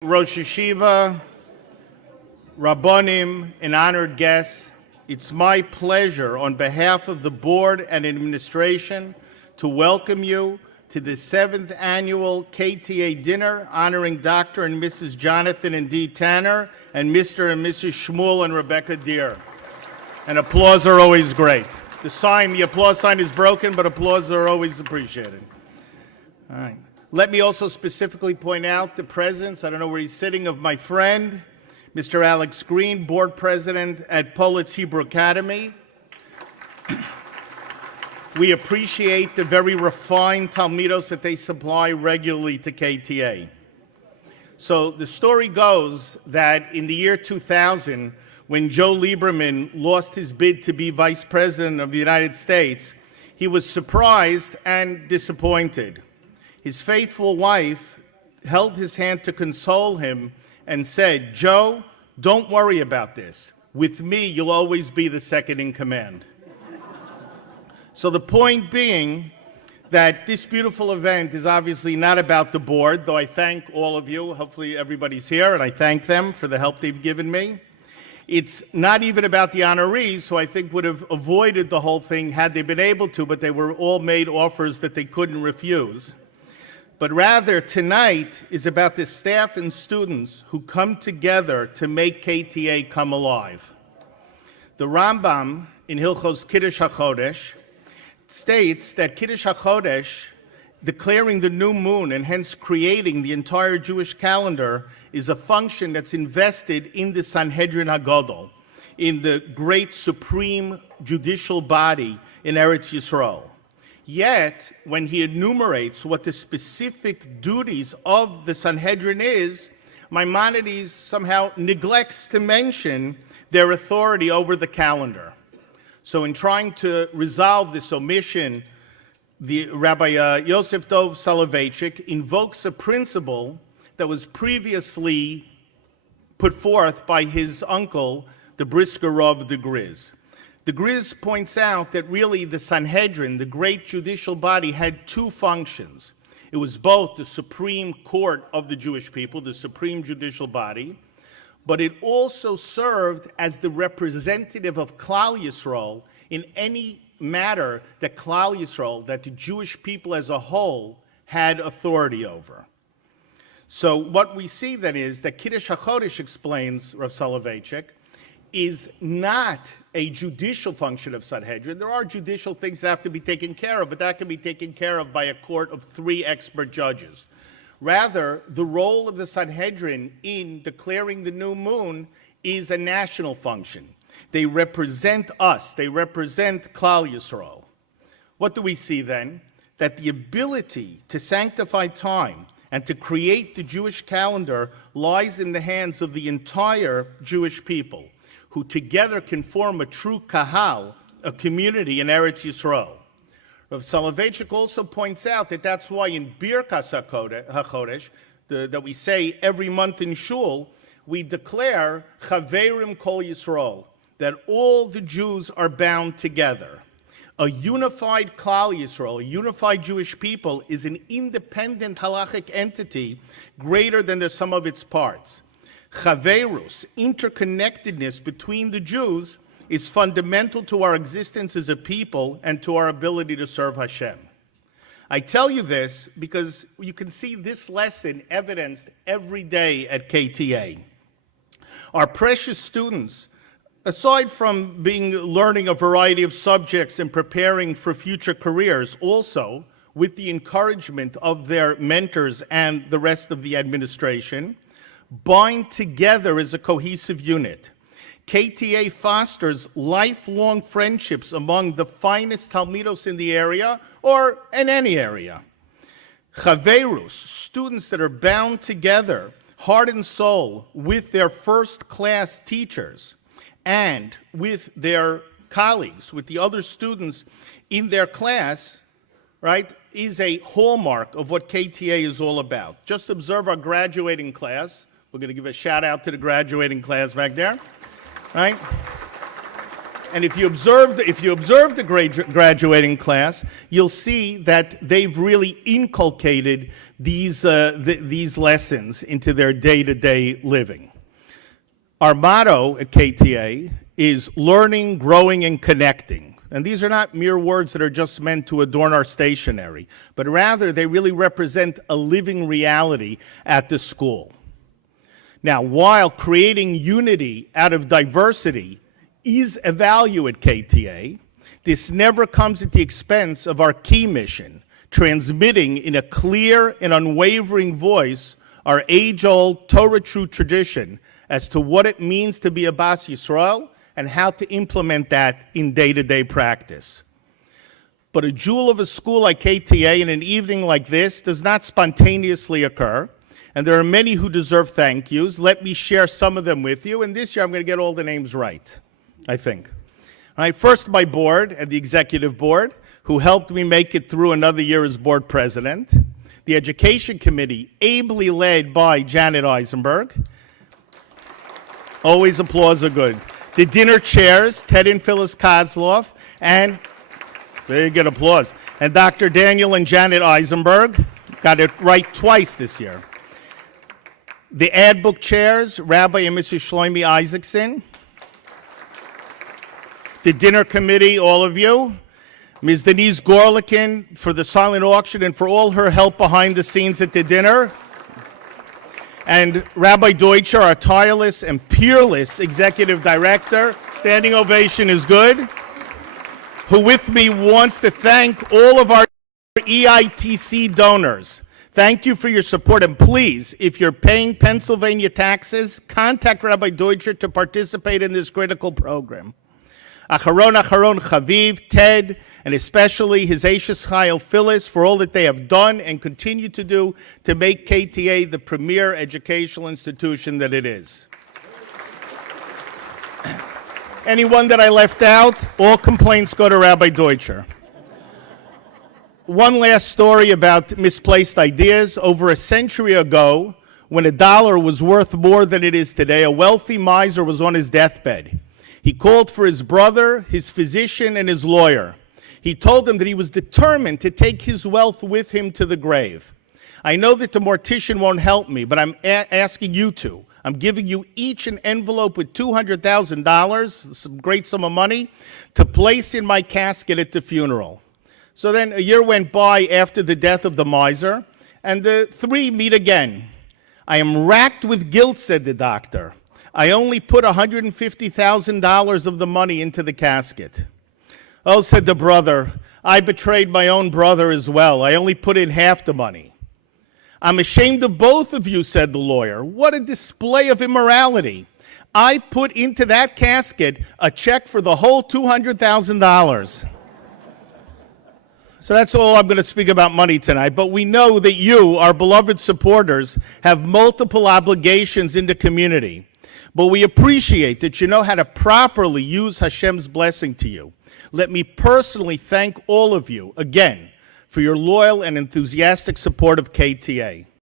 Rosh Yeshiva, Rabbonim, and honored guests, it's my pleasure on behalf of the board and administration to welcome you to the 7th annual KTA dinner honoring Dr. and Mrs. Jonathan and Dee Tanner and Mr. and Mrs. Shmuel and Rebecca Deer. And applause are always great. The applause sign is broken, but applause are always appreciated. All right. Let me also specifically point out the presence, I don't know where he's sitting, of my friend, Mr. Alex Green, board president at Politz Hebrew Academy. We appreciate the very refined Talmidos that they supply regularly to KTA. So the story goes that in the year 2000, when Joe Lieberman lost his bid to be vice president of the United States, he was surprised and disappointed. His faithful wife held his hand to console him and said, "Joe, don't worry about this. With me, you'll always be the second in command." So the point being that this beautiful event is obviously not about the board, though I thank all of you. Hopefully everybody's here, and I thank them for the help they've given me. It's not even about the honorees, who I think would have avoided the whole thing had they been able to, but they were all made offers that they couldn't refuse. But rather, tonight is about the staff and students who come together to make KTA come alive. The Rambam in Hilchos Kiddush HaChodesh states that Kiddush HaChodesh, declaring the new moon and hence creating the entire Jewish calendar, is a function that's invested in the Sanhedrin HaGadol, in the great supreme judicial body in Eretz Yisrael. Yet, when he enumerates what the specific duties of the Sanhedrin is, Maimonides somehow neglects to mention their authority over the calendar. So in trying to resolve this omission, the Rabbi Yosef Dov Soloveitchik invokes a principle that was previously put forth by his uncle, the Brisker Rav the Griz. The Griz points out that really the Sanhedrin, the great judicial body, had two functions. It was both the supreme court of the Jewish people, the supreme judicial body, but it also served as the representative of Klal Yisrael in any matter that Klal Yisrael, that the Jewish people as a whole, had authority over. So what we see then is that Kiddush HaChodesh, explains Rav Soloveitchik, is not a judicial function of Sanhedrin. There are judicial things that have to be taken care of, but that can be taken care of by a court of 3 expert judges. Rather, the role of the Sanhedrin in declaring the new moon is a national function. They represent us. They represent Klal Yisrael. What do we see then? That the ability to sanctify time and to create the Jewish calendar lies in the hands of the entire Jewish people, who together can form a true kahal, a community in Eretz Yisrael. Rav Soloveitchik also points out that that's why in Birkas HaChodesh, that we say every month in Shul, we declare Chaverim Kol Yisrael, that all the Jews are bound together. A unified Klal Yisrael, a unified Jewish people, is an independent halachic entity greater than the sum of its parts. Chaverus, interconnectedness between the Jews, is fundamental to our existence as a people and to our ability to serve Hashem. I tell you this because you can see this lesson evidenced every day at KTA. Our precious students, aside from learning a variety of subjects and preparing for future careers, also with the encouragement of their mentors and the rest of the administration, bind together as a cohesive unit. KTA fosters lifelong friendships among the finest Talmidos in the area or in any area. Chaverus, students that are bound together, heart and soul, with their first-class teachers and with their colleagues, with the other students in their class, right, is a hallmark of what KTA is all about. Just observe our graduating class. We're going to give a shout out to the graduating class back there, right? And if you observe the graduating class, you'll see that they've really inculcated these lessons into their day-to-day living. Our motto at KTA is learning, growing, and connecting. And these are not mere words that are just meant to adorn our stationery, but rather they really represent a living reality at the school. Now, while creating unity out of diversity is a value at KTA, this never comes at the expense of our key mission, transmitting in a clear and unwavering voice our age-old Torah true tradition as to what it means to be a Bas Yisrael and how to implement that in day-to-day practice. But a jewel of a school like KTA in an evening like this does not spontaneously occur, and there are many who deserve thank yous. Let me share some of them with you, and this year I'm going to get all the names right, I think. All right, first my board and the executive board, who helped me make it through another year as board president. The education committee, ably led by Janet Eisenberg. Always applause are good. The dinner chairs, Ted and Phyllis Kozloff, and there you get applause. And Dr. Daniel and Janet Eisenberg got it right twice this year. The ad book chairs, Rabbi and Mrs. Shlomi Isaacson. The dinner committee, all of you. Ms. Denise Gorlikin for the silent auction and for all her help behind the scenes at the dinner. And Rabbi Deutscher, our tireless and peerless executive director, standing ovation is good, who with me wants to thank all of our EITC donors. Thank you for your support, and please, if you're paying Pennsylvania taxes, contact Rabbi Deutscher to participate in this critical program. Acharon Chaviv, Ted, and especially his Ashes Chayil Phyllis for all that they have done and continue to do to make KTA the premier educational institution that it is. Anyone that I left out, all complaints go to Rabbi Deutscher. One last story about misplaced ideas. Over a century ago, when a dollar was worth more than it is today, a wealthy miser was on his deathbed. He called for his brother, his physician, and his lawyer. He told them that he was determined to take his wealth with him to the grave. I know that the mortician won't help me, but I'm asking you to. I'm giving you each an envelope with $200,000, some great sum of money, to place in my casket at the funeral. So then a year went by after the death of the miser, and the three meet again. I am racked with guilt, said the doctor. I only put $150,000 of the money into the casket. Oh, said the brother, I betrayed my own brother as well. I only put in half the money. I'm ashamed of both of you, said the lawyer. What a display of immorality. I put into that casket a check for the whole $200,000. So that's all I'm going to speak about money tonight. But we know that you, our beloved supporters, have multiple obligations in the community. But we appreciate that you know how to properly use Hashem's blessing to you. Let me personally thank all of you, again, for your loyal and enthusiastic support of KTA.